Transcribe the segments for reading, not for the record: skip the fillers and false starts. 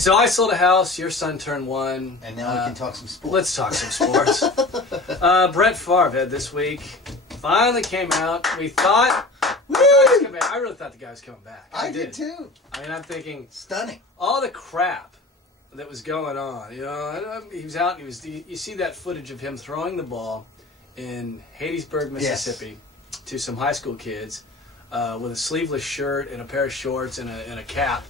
So I sold a house. Your son turned 1. And now we can talk some sports. Let's talk some sports. Brett Favre this week finally came out. We thought... I really thought the guy was coming back. I did too. I mean, I'm thinking... Stunning. All the crap that was going on. You know, he was out. You see that footage of him throwing the ball in Hattiesburg, Mississippi, to some high school kids with a sleeveless shirt and a pair of shorts and a cap.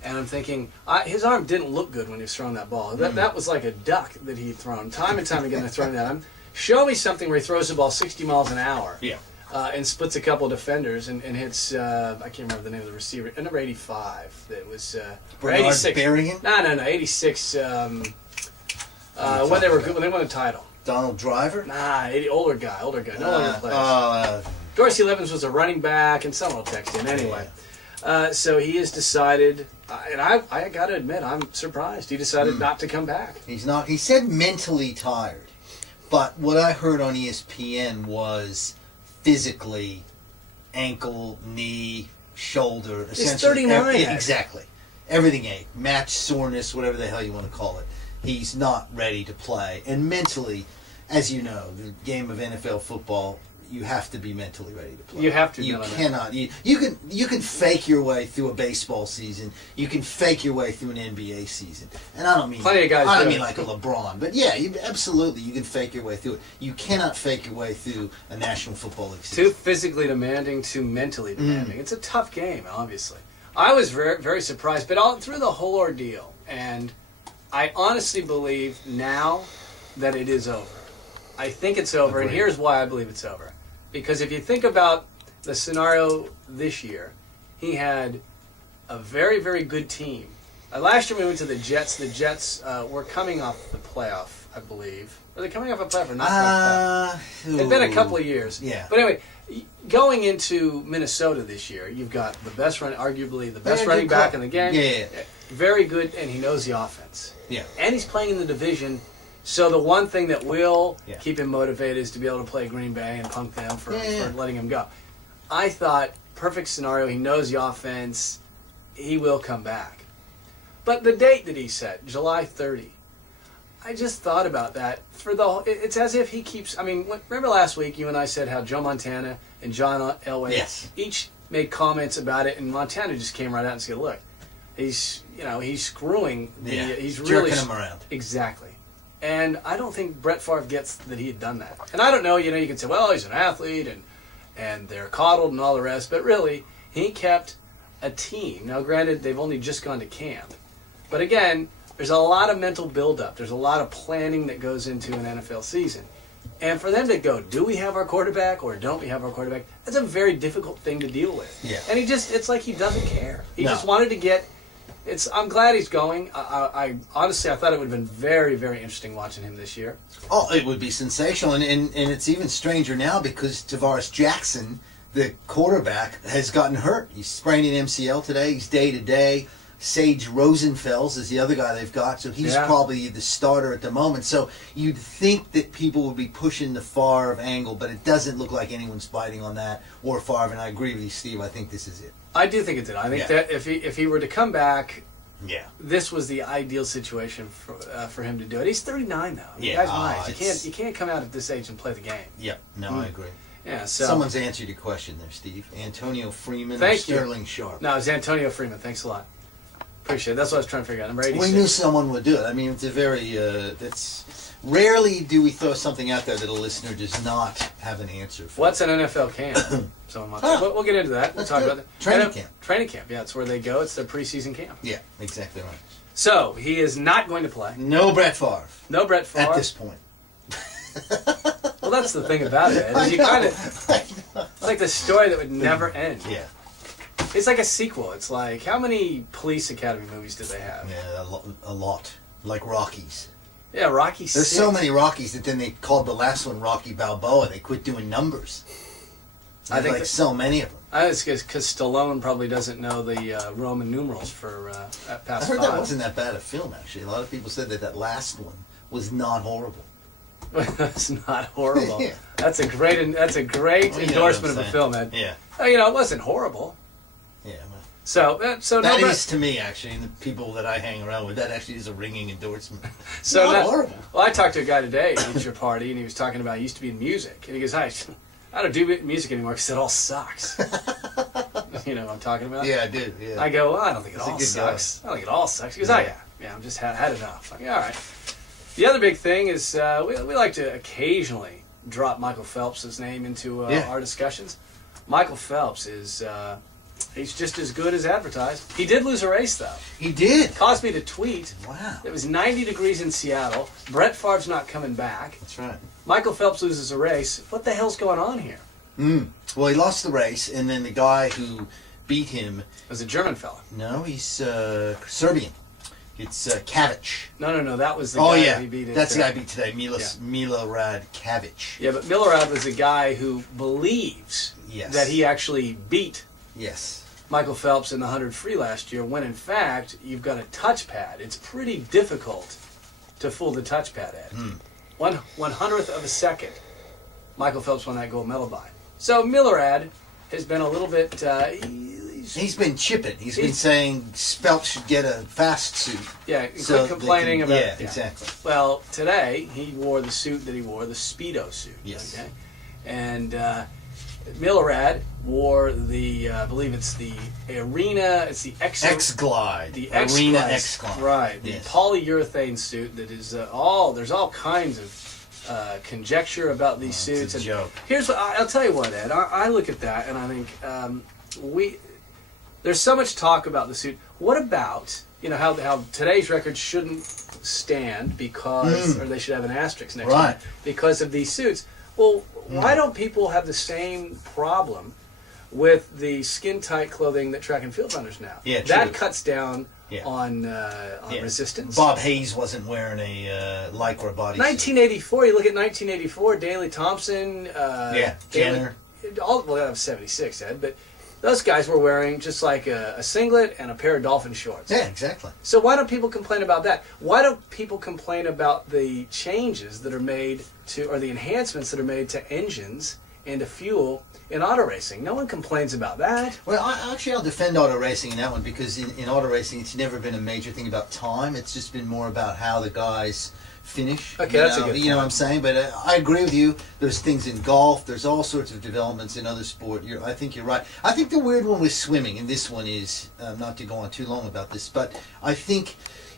And I'm thinking, his arm didn't look good when he was throwing that ball. That was like a duck that he'd thrown. Time and time again, they're throwing that. Show me something where he throws the ball 60 miles an hour. Yeah. And splits a couple of defenders and hits, I can't remember the name of the receiver, number 85. That was, or 86. Berrien? No, 86, when they won the title. Donald Driver? Nah, older guy, no longer plays. Dorsey Levens was a running back, and someone will text in anyway. So he has decided, and I got to admit, I'm surprised. He decided not to come back. He's not. He said mentally tired. But what I heard on ESPN was physically, ankle, knee, shoulder. He's 39. Exactly. Everything ate. Match soreness, whatever the hell you want to call it. He's not ready to play. And mentally, as you know, the game of NFL football, you have to be mentally ready to play. You have to. You cannot. You can fake your way through a baseball season. You can fake your way through an NBA season. And I don't mean plenty of guys. I don't mean like a LeBron, but yeah, absolutely, you can fake your way through it. You cannot fake your way through a National Football League season. Too physically demanding, too mentally demanding. It's a tough game, obviously. I was very, very surprised, but all through the whole ordeal, and I honestly believe now that it is over. I think it's over, and here's why I believe it's over. Because if you think about the scenario this year, he had a very, very good team. Last year we went to the Jets. The Jets were coming off the playoff, I believe. Were they coming off a playoff or not? It's been a couple of years. Yeah. But anyway, going into Minnesota this year, you've got arguably the best running back in the game. Yeah. Very good, and he knows the offense. Yeah. And he's playing in the division. So the one thing that will keep him motivated is to be able to play Green Bay and punk them for letting him go. I thought, perfect scenario, he knows the offense, he will come back. But the date that he set, July 30, I just thought about that. It's as if he keeps, remember last week you and I said how Joe Montana and John Elway each made comments about it, and Montana just came right out and said, look, he's screwing, he's really jerking him around. Exactly. And I don't think Brett Favre gets that he had done that. And I don't know, you can say, well, he's an athlete and they're coddled and all the rest. But really, he kept a team. Now, granted, they've only just gone to camp. But again, there's a lot of mental buildup. There's a lot of planning that goes into an NFL season. And for them to go, do we have our quarterback or don't we have our quarterback? That's a very difficult thing to deal with. Yeah. And it's like he doesn't care. He just wanted to get... I'm glad he's going. I honestly, I thought it would have been very, very interesting watching him this year. Oh, it would be sensational, and it's even stranger now because Tavares Jackson, the quarterback, has gotten hurt. He's sprained an MCL today. He's day-to-day. Sage Rosenfels is the other guy they've got, so he's probably the starter at the moment. So you'd think that people would be pushing the Favre angle, but it doesn't look like anyone's biting on that or Favre, and I agree with you, Steve. I think this is it. I do think it's it. I think that if he were to come back, this was the ideal situation for him to do it. He's 39 though. The guy's my age. You can't come out at this age and play the game. Yep. No, I agree. Yeah. So someone's answered your question there, Steve. Antonio Freeman or Sterling Sharp. No, it's Antonio Freeman. Thanks a lot. Appreciate it. That's what I was trying to figure out. Number 86. We knew someone would do it. I mean, it's a very that's rarely do we throw something out there that a listener does not have an answer for. What's an NFL camp? We'll get into that. We'll talk about that. Training camp. Training camp. Yeah, it's where they go. It's their preseason camp. Yeah, exactly right. So he is not going to play. No Brett Favre. No Brett Favre at this point. Well, that's the thing about it. Is you kind of it's like the story that would never end. Yeah. It's like a sequel. It's like, how many Police Academy movies did they have? Yeah, a lot. Like Rockies. Yeah, Rocky VI. There's so many Rockies that then they called the last one Rocky Balboa. They quit doing numbers. I think so many of them. It's because Stallone probably doesn't know the Roman numerals for past 5. I heard that wasn't that bad a film, actually. A lot of people said that last one was not horrible. That's not horrible. Yeah. That's a great endorsement of a film, Ed. Yeah. It wasn't horrible. Yeah. So that no, is to me actually, and the people that I hang around with, that actually is a ringing endorsement. so not horrible. Well, I talked to a guy today at your party, and he was talking about he used to be in music, and he goes, "I don't do music anymore because it all sucks." You know what I'm talking about? Yeah, I do. Yeah. I go, well, I don't think it That's a all good sucks. I don't think it all sucks. He goes, oh yeah, I'm just had enough. I'm like, all right. The other big thing is we like to occasionally drop Michael Phelps' name into our discussions. Michael Phelps is he's just as good as advertised. He did lose a race though. He did. Caused me to tweet. Wow. It was 90 degrees in Seattle. Brett Favre's not coming back. That's right. Michael Phelps loses a race. What the hell's going on here? Well, he lost the race, and then the guy who beat him was a German fella. No, he's Serbian. It's Kavic. No, that was the guy he beat. That's the guy he beat today, Milorad Kavic. Yeah, but Milorad was a guy who believes that he actually beat Michael Phelps in the 100 free last year, when in fact you've got a touchpad. It's pretty difficult to fool the touchpad, Ed. 1/100th of a second, Michael Phelps won that gold medal by. So Milorad has been a little bit... he's been chipping. He's been saying Phelps should get a fast suit. Yeah, quit complaining about... Yeah, exactly. Well, today he wore the suit that he wore, the Speedo suit. Yes. Okay? And Milorad wore the, I believe it's the Arena, it's the X-Glide. The Arena X-Glide. Right. The polyurethane suit that is there's all kinds of conjecture about these suits. It's a joke. Here's what I'll tell you what, Ed. I look at that and I think there's so much talk about the suit. What about how today's records shouldn't stand because or they should have an asterisk next to it because of these suits? Well, why don't people have the same problem with the skin tight clothing that track and field runners now? Yeah, true. That cuts down on resistance. Bob Hayes wasn't wearing a Lycra bodysuit. 1984. You look at 1984. Daley Thompson. Jenner. That was 76, Ed. But those guys were wearing just like a singlet and a pair of dolphin shorts. Yeah, exactly. So why don't people complain about that? Why don't people complain about the changes that are made or the enhancements that are made to engines and to fuel in auto racing? No one complains about that. Well, I'll defend auto racing in that one, because in auto racing it's never been a major thing about time. It's just been more about how the guys finish. Okay, that's a good point. You know what I'm saying? But I agree with you. There's things in golf. There's all sorts of developments in other sport. I think you're right. I think the weird one with swimming, and this one is, not to go on too long about this, but I think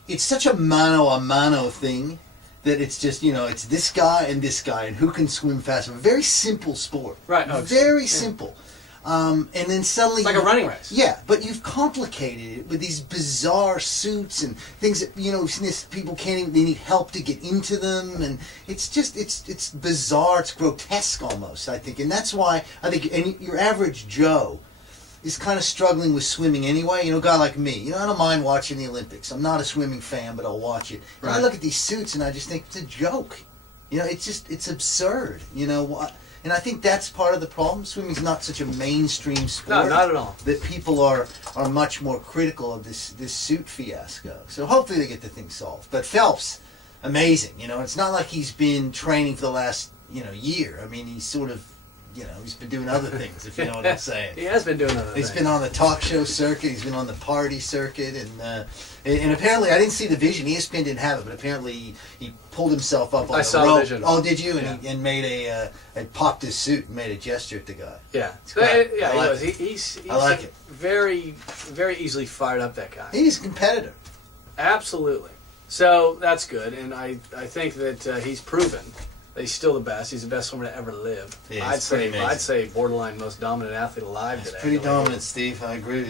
it's such a mano a mano thing that it's just, it's this guy and who can swim faster. A very simple sport. Right. Very simple. And then suddenly... It's like a running race. Yeah, but you've complicated it with these bizarre suits and things that, we've seen this, people can't even, they need help to get into them, and it's just, it's bizarre, it's grotesque almost, I think. And that's why, I think, and your average Joe is kind of struggling with swimming anyway. A guy like me, I don't mind watching the Olympics. I'm not a swimming fan, but I'll watch it. And I look at these suits and I just think it's a joke. It's absurd. And I think that's part of the problem. Swimming's not such a mainstream sport. No, not at all. That people are much more critical of this suit fiasco. So hopefully they get the thing solved. But Phelps, amazing. It's not like he's been training for the last year. I mean, he's sort of he's been doing other things, if you know what I'm saying. He has been doing other things. He's been on the talk show circuit. He's been on the party circuit, and apparently I didn't see the vision. ESPN didn't have it, but apparently he pulled himself up on I the saw rope. the vision. Oh, did you? And made and popped his suit and made a gesture at the guy. Yeah, I like it. He's I like it. Very, very easily fired up, that guy. He's a competitor. Absolutely. So that's good, and I think that he's proven that he's still the best. He's the best swimmer to ever live. Yeah, I'd say borderline most dominant athlete alive today. Pretty dominant, Steve. I agree with you.